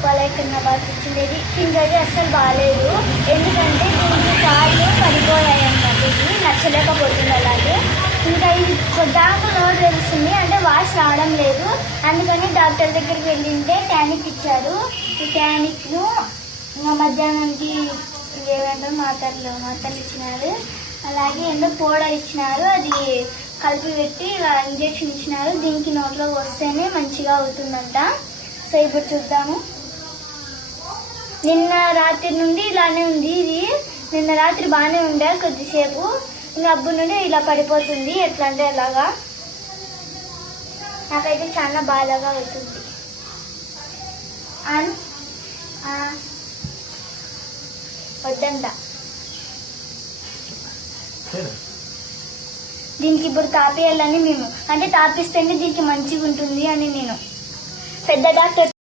రూపాయల కింద పంపించిండేది. తింటే అస్సలు బాగాలేదు, ఎందుకంటే దీనికి కాళ్ళు పడిపోయాయి అన్నమాట. ఇది నచ్చలేకపోతుంది. అలాగే ఇంకా ఇది కొద్దాక నోరు తెలుస్తుంది, అంటే వాష్ రావడం లేదు. అందుకని డాక్టర్ దగ్గరికి వెళ్ళింటే టానిక్ ఇచ్చారు. ఈ టానిక్ను మధ్యాహ్నానికి ఏమంటారు మాత్రలు ఇచ్చినారు. అలాగే ఏంటో పౌడర్ ఇచ్చినారు, అది కలిపి పెట్టి ఇలా ఇంజెక్షన్ ఇచ్చినారు. దీనికి నోట్లో వస్తేనే మంచిగా అవుతుందంట. సో ఇప్పుడు చూద్దాము. నిన్న రాత్రి నుండి ఇలానే ఉంది. ఇది నిన్న రాత్రి బాగానే ఉండే కొద్దిసేపు, ఇంకా అప్పుడు నుండి ఇలా పడిపోతుంది. ఎట్లా అంటే అలాగా నాకైతే చాలా బాధగా అవుతుంది. వద్దంట. దీనికి ఇప్పుడు తాపేయాలని మేము, అంటే తాపిస్తేనే దీనికి మంచిగా ఉంటుంది అని నేను పెద్ద డాక్టర్